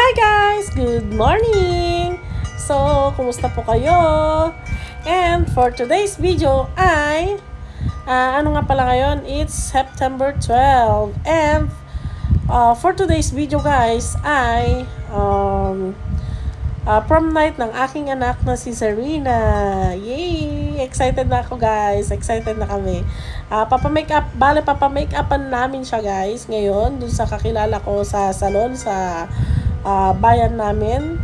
Hi guys! Good morning! So, kumusta po kayo? And for today's video ay ano nga pala ngayon? It's September 12. And for today's video guys ay prom night ng aking anak na si Serena. Yay! Excited na ako guys. Excited na kami. Papamake-upan namin siya guys ngayon dun sa kakilala ko sa salon sa bayan namin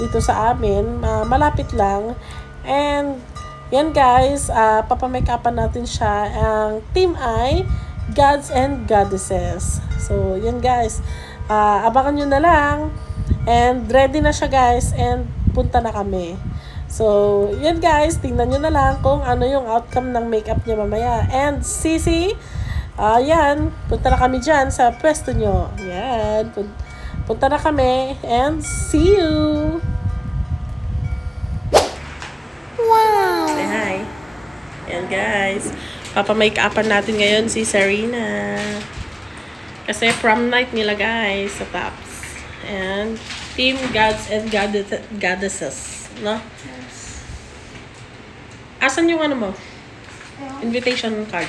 dito sa amin. Malapit lang. And yan guys, papamake-upan natin siya. Ang team ay Gods and Goddesses. So yan guys, abangan nyo na lang. And ready na siya guys. And punta na kami. So, yan guys, tingnan nyo na lang kung ano yung outcome ng makeup niya mamaya. And Sisi, yan, punta na kami dyan sa pwesto nyo. Yan, punta na kami and see you! Wow! Say hi! Yan guys, papamake-upan natin ngayon si Serena. Kasi prom night nila guys sa Tops. And Team Gods and Goddesses, no? Asan yung ano mo? Invitation card.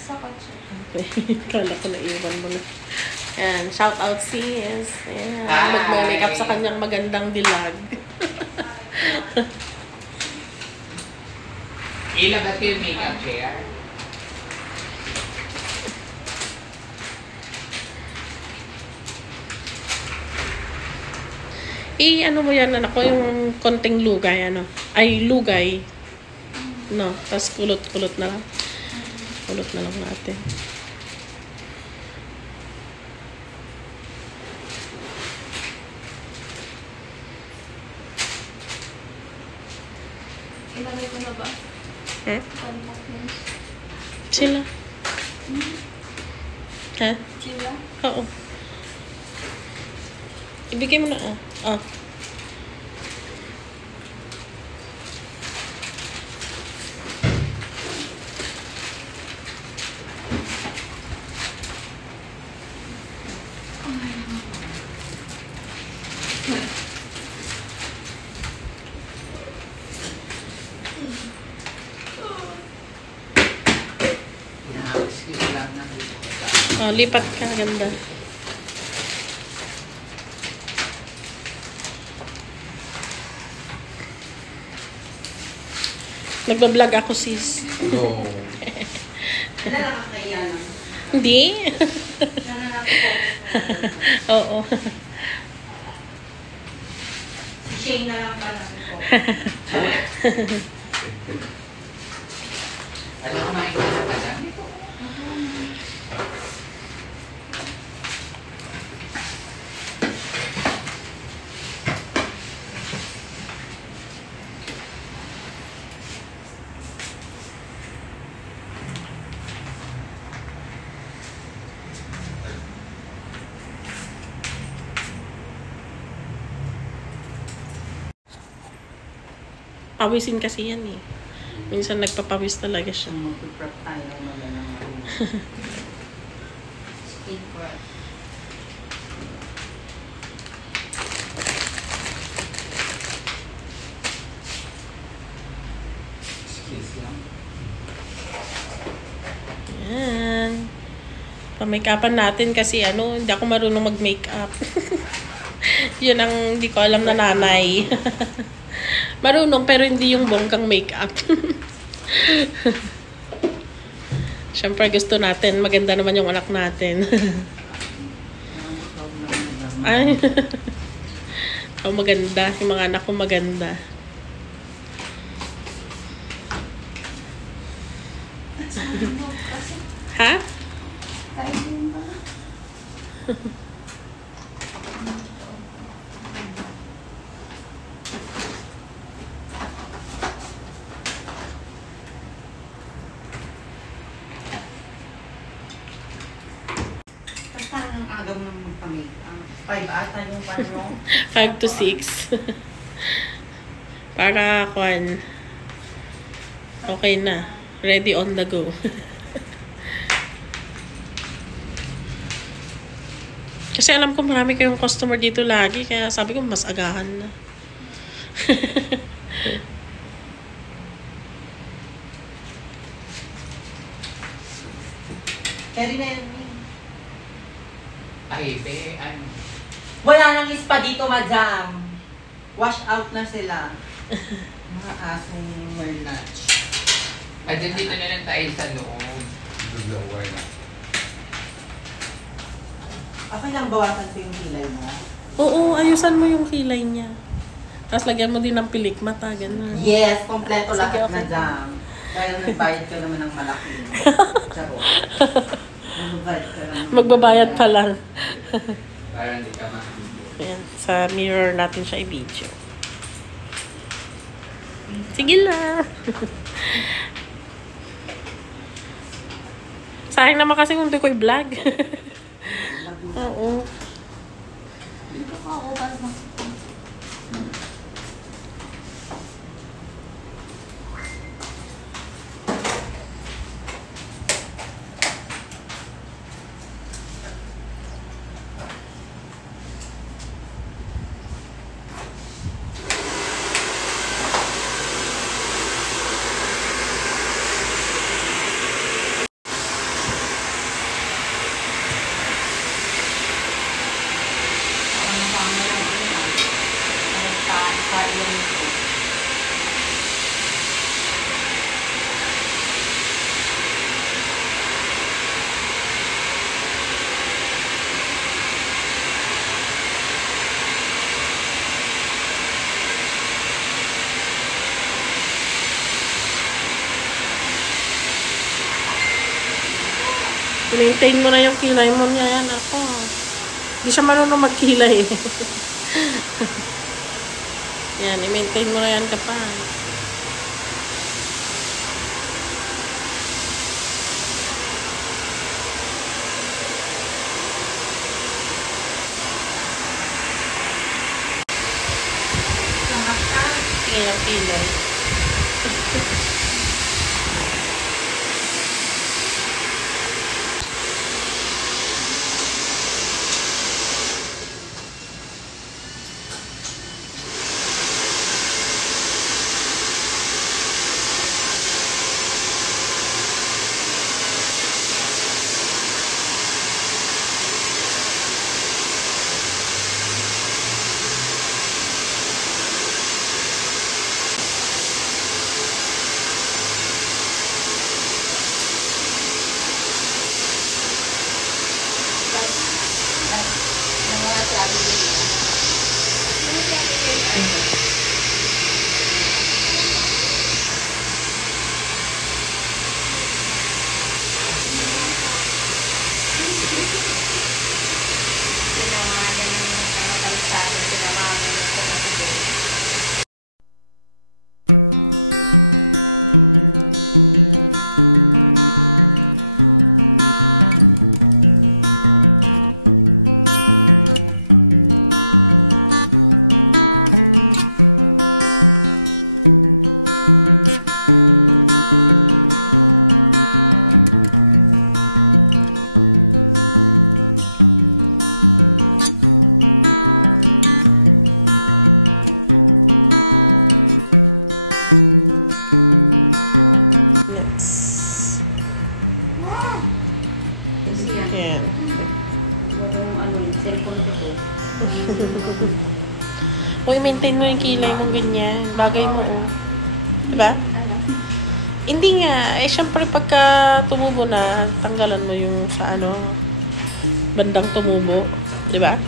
Sa kotse. Okay. Kala ko na iwan mo na. Ayan. Shout out sis. Ayan. Magme-makeup sa kanyang magandang dilag. Ilagay ko yung makeup chair. Ano mo yan, anak ko, yung konting lugay, ano? Ay, lugay. No, tapos kulot-kulot na lang. Kulot na lang natin. Ilagay ko na ba? Contact lens. Sila. Ha? Sila? Oo. Ibigay mo na, ah. Lipat ka, ganda. Nagbablog ako, sis. No. Nakakaya lang. Hindi? Oo. Si Shane na lang pala ko. Alam ko makikita ka lang. Pawisin kasi yan eh. Minsan nagpapawis talaga siya. Mag-prep tayo ng magandang speed prep. Excuse lang. Yan. Pa-make-upan natin kasi hindi ako marunong mag-make-up. Yun ang hindi ko alam na nanay. Marunong pero hindi yung bonggang make-up. Siyempre gusto natin. Maganda naman yung anak natin. Ay. Maganda. Yung mga anak ko maganda. Ha? Ang agam ng magpa-make-up. 5 ata yung pano. 5 to 6. Para okay na. Ready on the go. Kasi alam ko marami kayong customer dito lagi, kaya sabi ko mas agahan na. Carry na yan. Ay, be, ano? Wala nang spa dito, madam. Wash out na sila. Mga asong merlach. At dito na lang tayo sa loob. Lower na. Okay lang bawasan ko yung kilay mo. Oo, ayusan mo yung kilay niya. Tapos lagyan mo din ng pilik mata, ganun. Yes, kompleto Sige, lahat, okay. madam. Dahil nagbayad ka naman ng malaki. Charo. Nagbayad ka naman. Magbabayad pa lang. Para hindi ka makikita. Ayan, sa mirror natin siya i-video. Sige na. Sayang naman kasi kung hindi ko i-vlog. Oo. Dito ka ako, para Maintain mo na yung kilay mo niya yan. Ako. Hindi siya marunong magkilay. Yan, i-maintain mo na yan kapag. Tingin ang kilay. O, i-maintain mo yung kilay mo ganyan. Bagay mo, oh. Diba? Hindi nga. Eh, syempre, pagka tumubo na, tanggalan mo yung sa ano, bandang tumubo. Diba?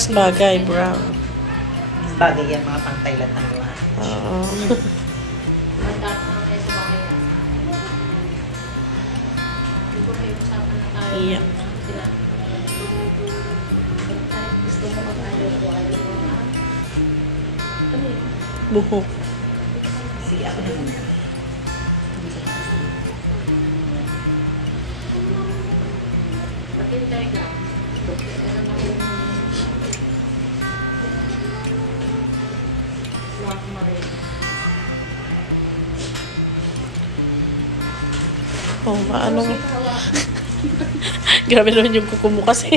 Mas bagay, brown. Mas bagay yan mga pang-Thailand na mga. Oo. Ayan. Buhok. Sige, ako na muna. Oh, maano. Grabe naman yung kuko mo kasi.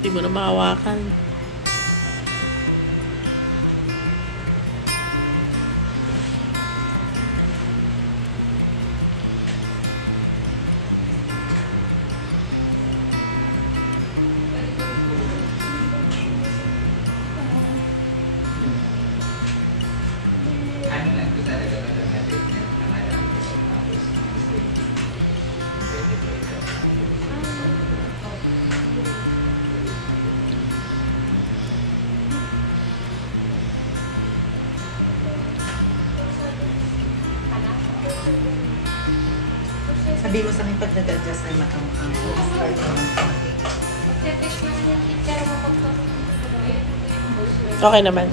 Hindi mo na mahawakan. Ano lang ito talaga Sabi mo sa akin pag nag-adjust ay Okay naman.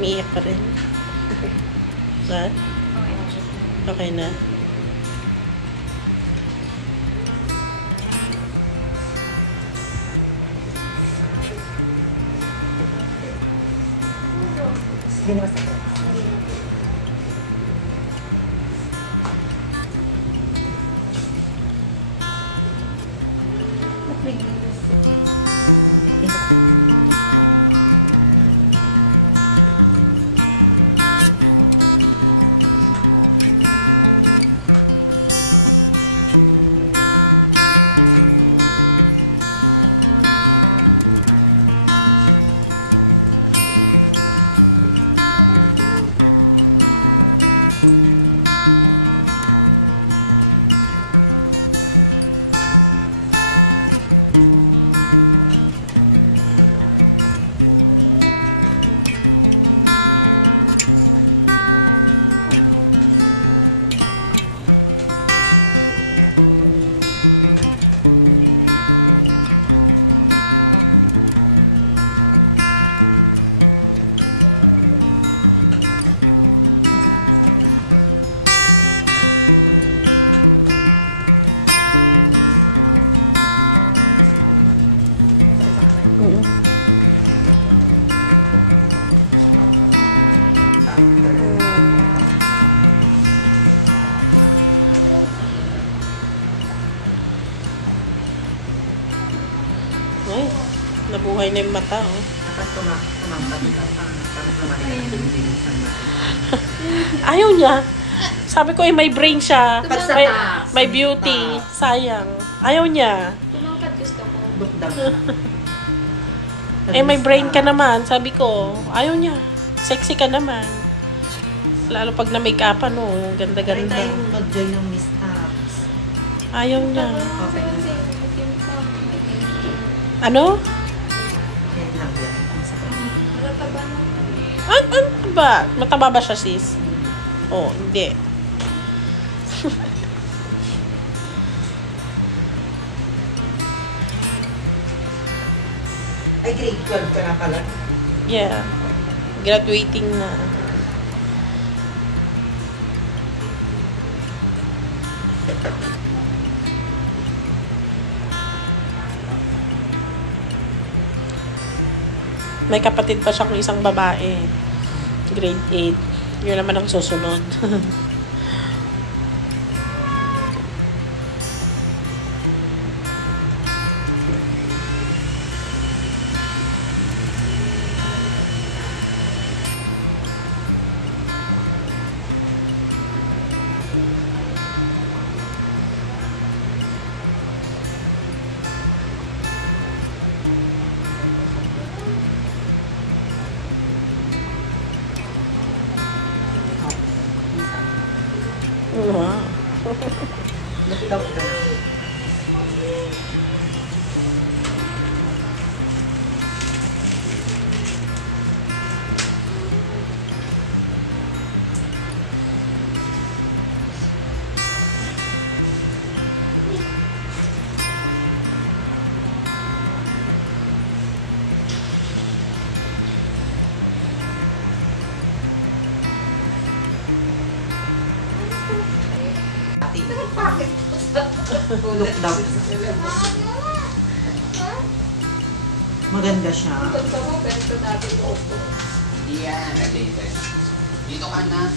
Umiiyak pa rin. Ha? Okay na. Sige na sa akin. Ay, nabuhay na yung mata, oh. Ayaw niya. Sabi ko, may brain siya. May beauty. Sayang. Ayaw niya. May brain ka naman. Sabi ko, ayaw niya. Sexy ka naman. Lalo pag na-make-upan, oh. Ganda-ganda. Mag-join ng Miss Tabs. Ayaw niya. Ano? Ano ba? Mataba ba siya, sis? Oh, hindi. Ay, grade 12 ka na pala. Yeah. Graduating na. May kapatid pa siyang isang babae. Grade 8. Yun naman ang susunod. Natutulog daw. Maganda siya. Yan, nag-latest. Dito ka na.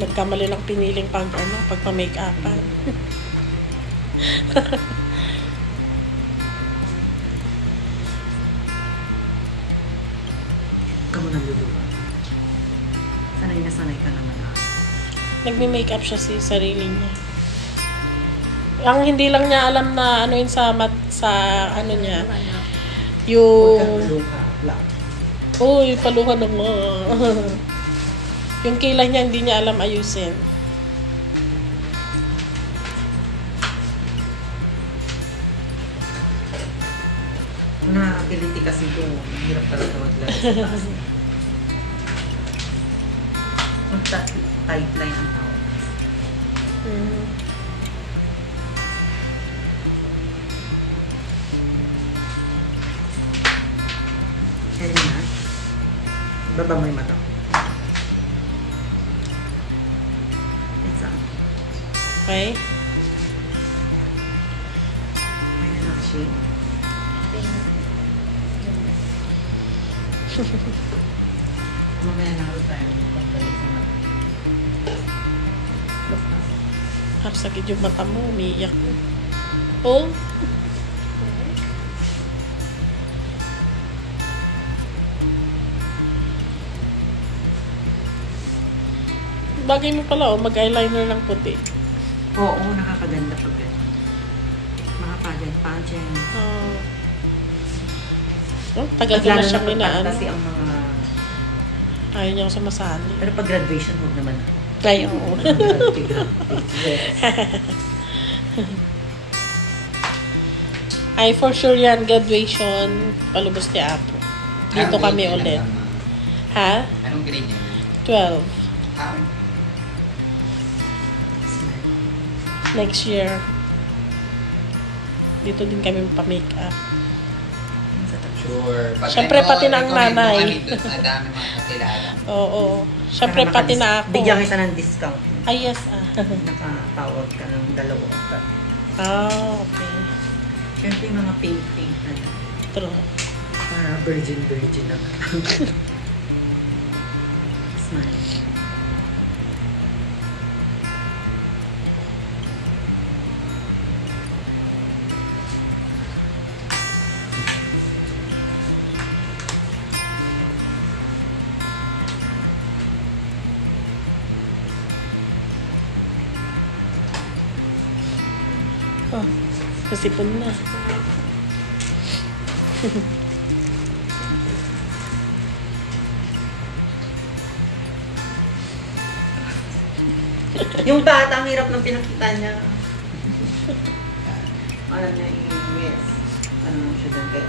nagkamali lang piniling pagpa-make-upan. Sanay na sanay ka naman. Nagme-makeup siya sa sarili niya. Ang hindi lang niya alam na ano yun sa ano niya. Yung yung paluha ng mga yung kilay niya hindi niya alam ayusin. Nakakiliti kasi kung hirap talaga mag-glass sa taas. Tight-tight ang tao. Baba mo yung mata. Okay? Sakit yung mata mo, umiyak. Oh? Bagay mo pala, mag-eyeliner ng puti. Oo, nakakaganda pag ganyan. Mga pageant. Tagal ko na siyang inaan. Kasi ang mga... Ayaw niya sumasali. Pero pag graduation mo naman. Ay, oo. Ay, for sure yan, graduation, palubos ni Apo. Dito kami ulit. Ha? Anong grade niya? 12. Ah, Next year. Dito din kami pa-makeup. sure. Siyempre, pati na ang nanay. Ang dami mga kakilala. Oo. Siyempre, pati na ako. Bigyan kita ng discount. Ay, yes. Nakatawag ka ng 2 ka. Okay. Siyempre yung mga painting. True. Virgin na. Smile. Nasipon na. Yung bata, ang hirap ng pinakita niya. Alam niya yung yes. Ano siya nag-get.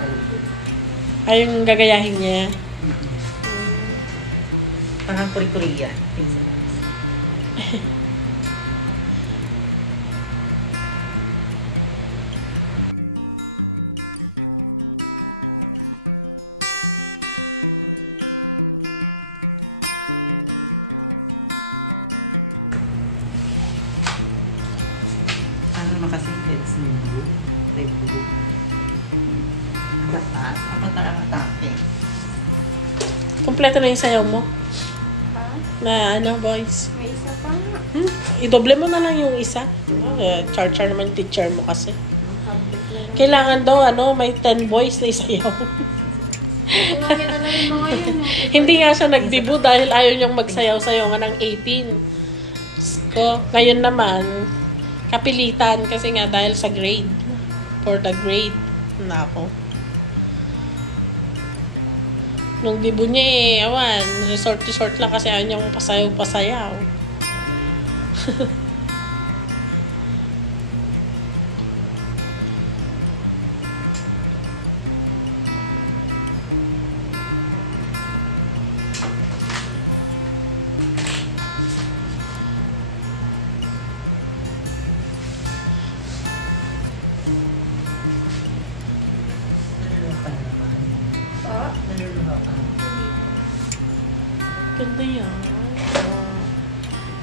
Ay, yung gagayahin niya. Parang Korea. Kompleto na yung sayaw mo? Na ano, boys? Idoble mo na lang yung isa. Char-char naman yung teacher mo kasi. Kailangan daw, may 10 boys na isayaw. Hindi nga siya nag-debut dahil ayaw niyang magsayaw-sayaw nga ng 18. So, ngayon naman, kapilitan kasi nga dahil sa grade. For the grade. Nako. Nung debut niya resort lang kasi ayaw niyang pasayaw-pasayaw.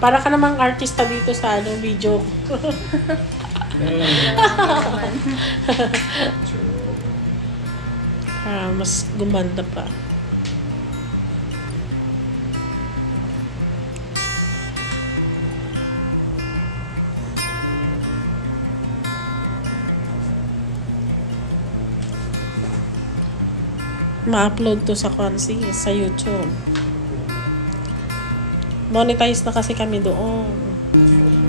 Para ka namang artista dito sa video. Mas gumanda pa. ma-upload to sa Kwansi, sa YouTube. Monetize na kasi kami doon.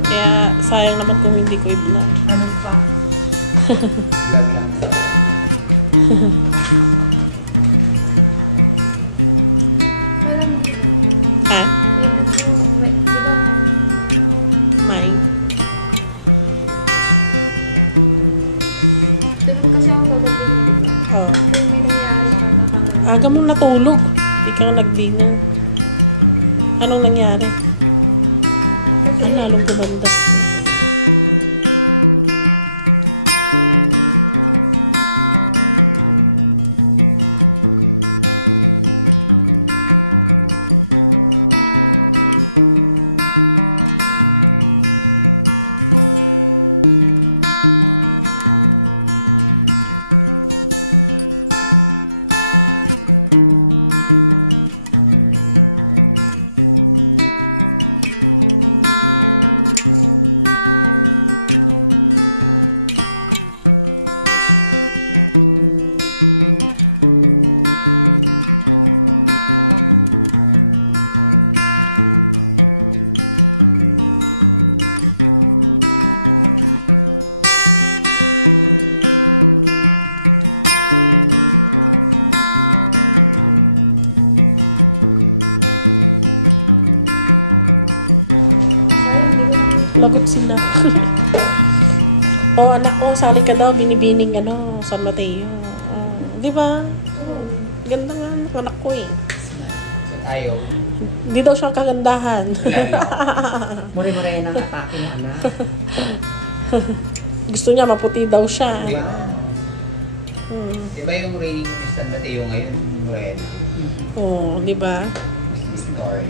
Kaya sayang naman kung hindi ko i-vlog. Ano pa? Ha? May. Oh. Aga mong natulog. Hindi ka nag-dinner. Anong nangyari? Lalong tumanda. Lagot sila. Oh, anak ko, sali ka daw, binibining San Mateo. Oh, di ba? Ganda nga, anak ko eh. Ayaw. Di daw siya kagandahan. Mure-mure ng atake niya na. Gusto niya, maputi daw siya. Di ba yung raining of San Mateo ngayon? Red. Oh, di ba? Story.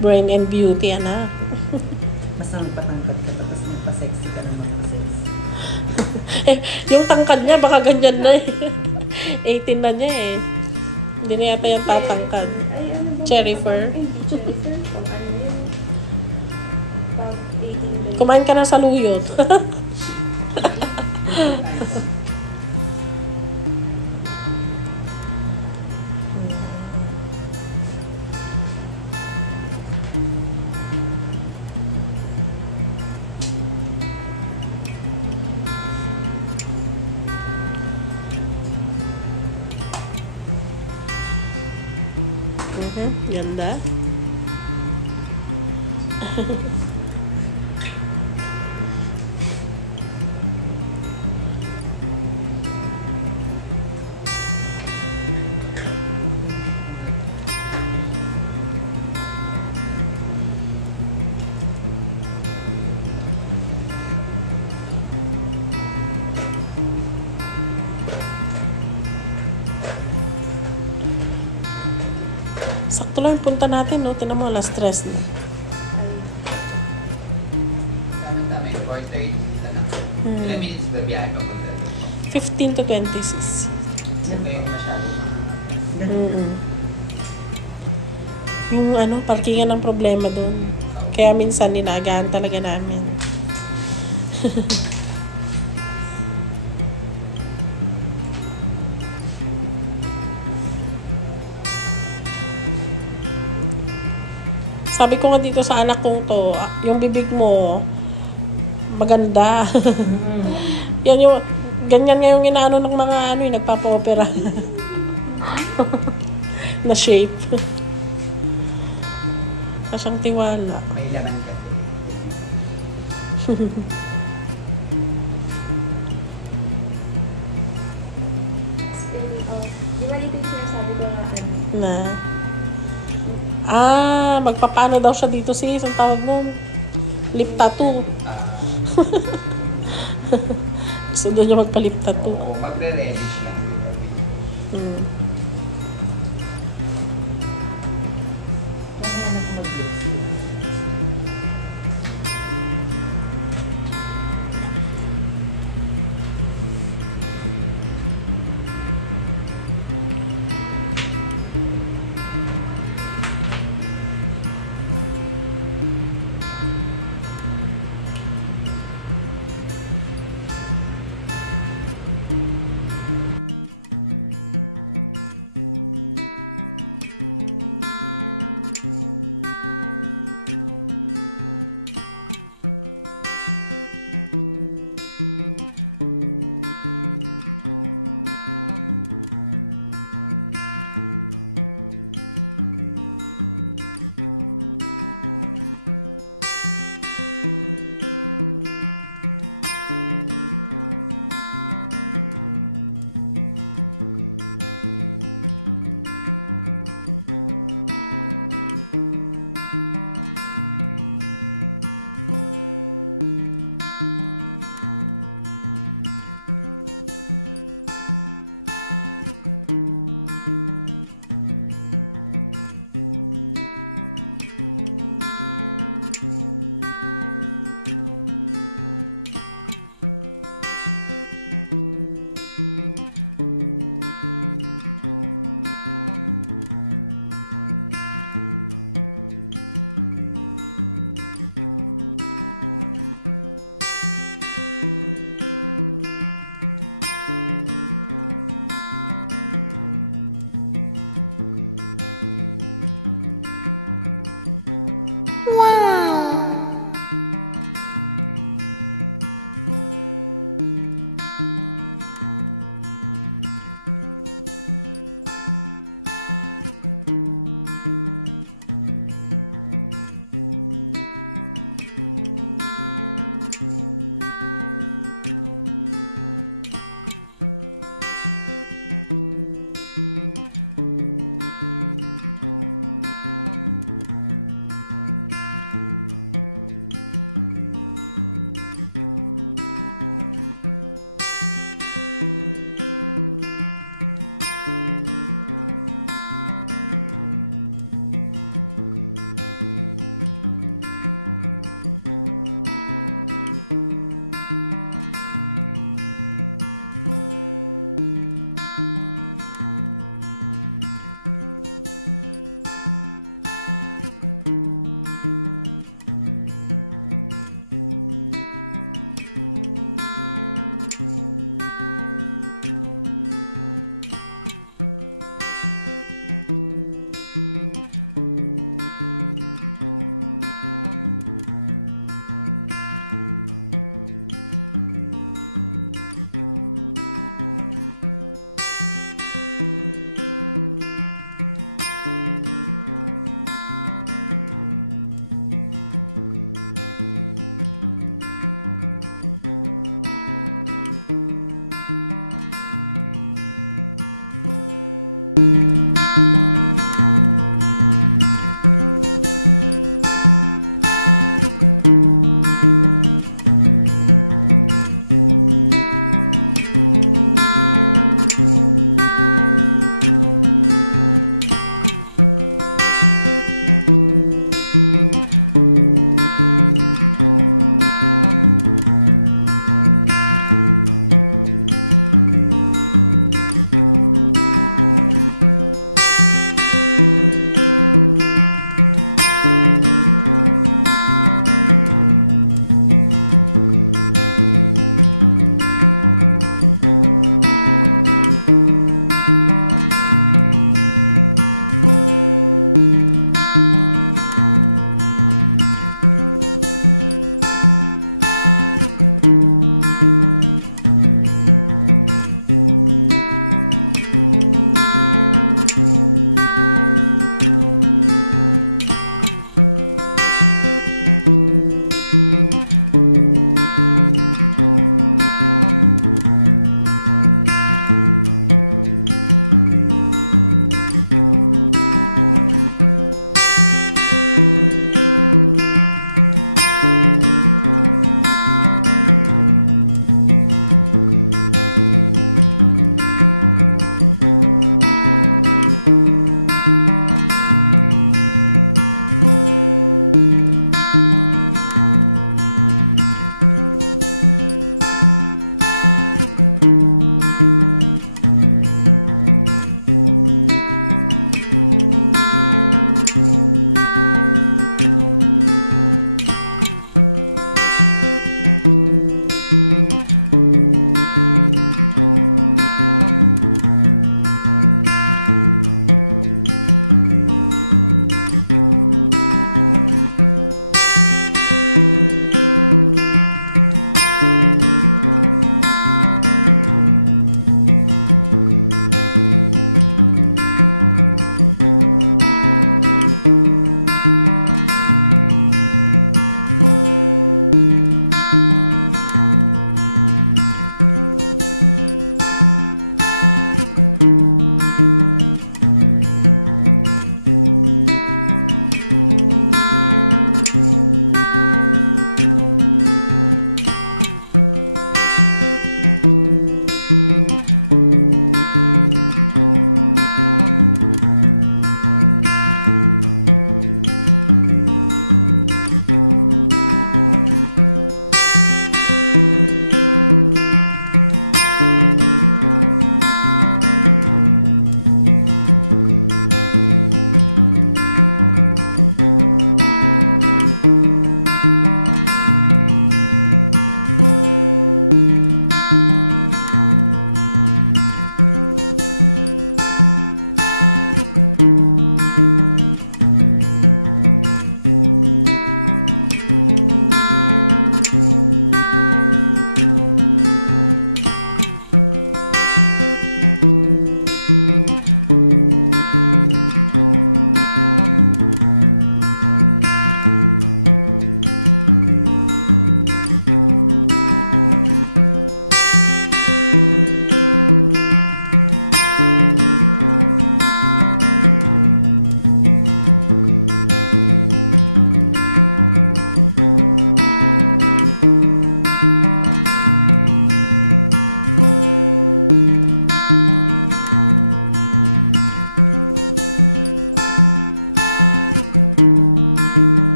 Brain and beauty, anak. Basta patangkad ka, tapos pa-sexy ka naman pa-sexy. Yung tangkad niya, baka ganyan na eh. 18 na niya eh. Hindi na yata yung tatangkad. Cherry fur. Kumain ka na sa luyot. Ganda. Sakto lang yung punta natin, no? Tinan mo, alas 3 na. Tama yung 4:30. Ilang minutes ba biyahe pa punta? 15 to 26. Siyempre yung masyado. Yung parkingan ang problema doon. Kaya minsan ninagaan talaga namin. Sabi ko nga dito sa anak kong to, yung bibig mo, maganda. Yan yung, ganyan nga yung inaano ng mga nagpapa-opera. Na shape. Kasyang tiwala. May laman ka. Magpapano daw siya dito sis, ang tawag mo? Lip tattoo. Gusto daw niya magpa-lip tattoo. Oo, magre-relish lang.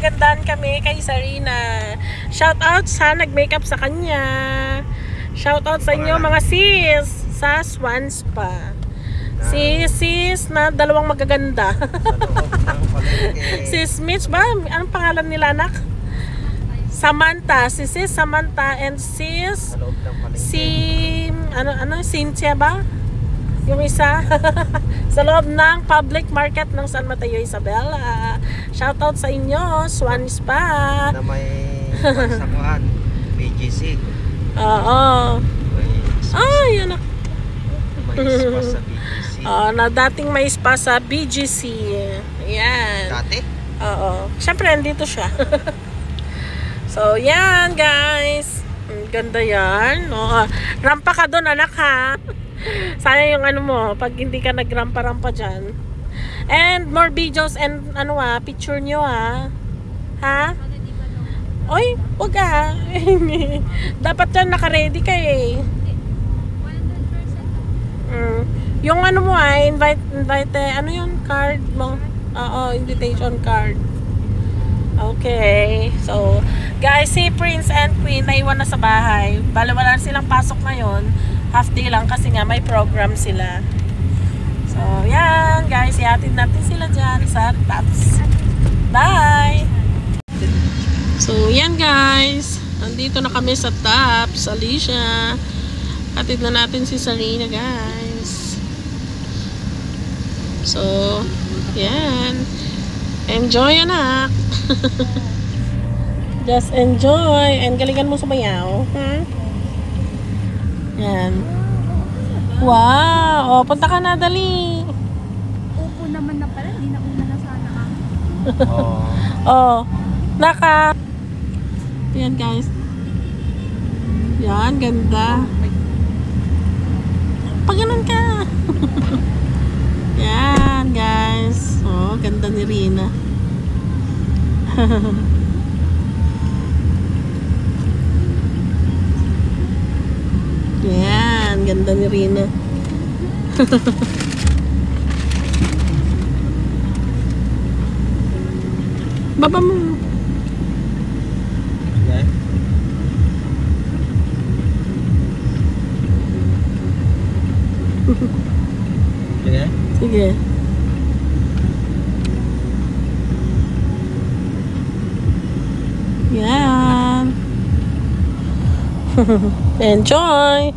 nagandahan kami kay Sarina. Shout out sa nag-makeup sa kanya. Shout out sa inyo mga sis sa Swan Spa. Si sis na dalawang magaganda. Sis Mitch ba? Anong pangalan nila, anak? Samantha. Si sis Samantha and sis si Cynthia ba? Yung isa sa loob ng public market ng San Mateo, Isabela. Shoutout sa inyo, Swan Spa. Na may pagsakuan, BGC. Oo. Ay, anak. May spa sa BGC. Na dating may spa sa BGC. Yan. Dati? Oo. Siyempre, andito siya. So, yan, guys. Ganda yan. Rampa ka doon, anak, ha? Sana yung ano mo, pag hindi ka nagrampa-rampa dyan. And more videos and picture nyo, ha? Ha? Oy, wag ka. Dapat dyan naka-ready ka eh. 100%. Yung mo invite, yun, card mo. Oo, invitation card. Okay. So, guys, si Prince and Queen naiwan na sa bahay. Bale, wala silang pasok ngayon. Half day lang kasi nga may program sila. So, yan guys. Ihatid natin sila dyan sa Tops. Bye! So, yan guys. Nandito na kami sa Tops. Alicia. Hatid na natin si Sarina guys. So, yan. Enjoy anak. Just enjoy. And galingan mo sumayaw. Yan. Wow! O, punta ka na, dali. Upo naman na pala, hindi na una na sana ako. Oh. Oh, naka. Yan guys. Yan, ganda. Pag ganun ka. Yan guys. Oh, ganda ni Rina. Yan, ganda ni Rina. Baba mo. Okay. Okay. Sige. Yan. Enjoy.